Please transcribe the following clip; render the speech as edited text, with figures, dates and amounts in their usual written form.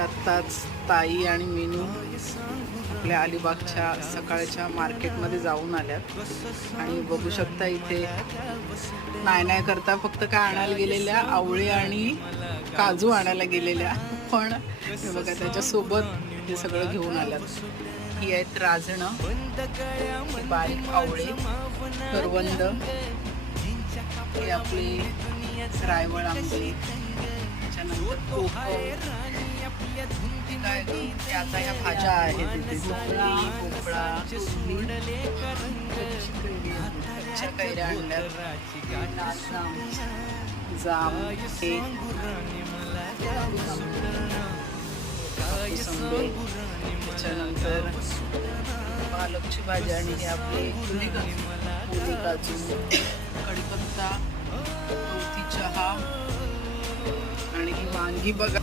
आत्ताच ताई आणि मीनू आपल्या अलिबागच्या सकाळच्या मार्केटमध्ये जाऊन आल्यात आणि बघू शकता इथे नाही करता फक्त काय आणायला गेलेल्या, आवळे आणि काजू आणायला गेलेल्या, पण हे बघा त्याच्यासोबत हे सगळं घेऊन आल्यात. ही आहेत राजणं, बारीक आवळे, करवंद, ही आपली रायवळ आंबे, त्याच्यानंतर कोकम, काय ते आता ह्या भाज्या आहेत इथे भोपळा, कच्च्या कैऱ्या आणल्यात, जाम, त्याच्यानंतर पालकची भाजी आणि हे आपले फुले काजू, कढीपत्ता, गवती चहा आणि ही वांगी बघा.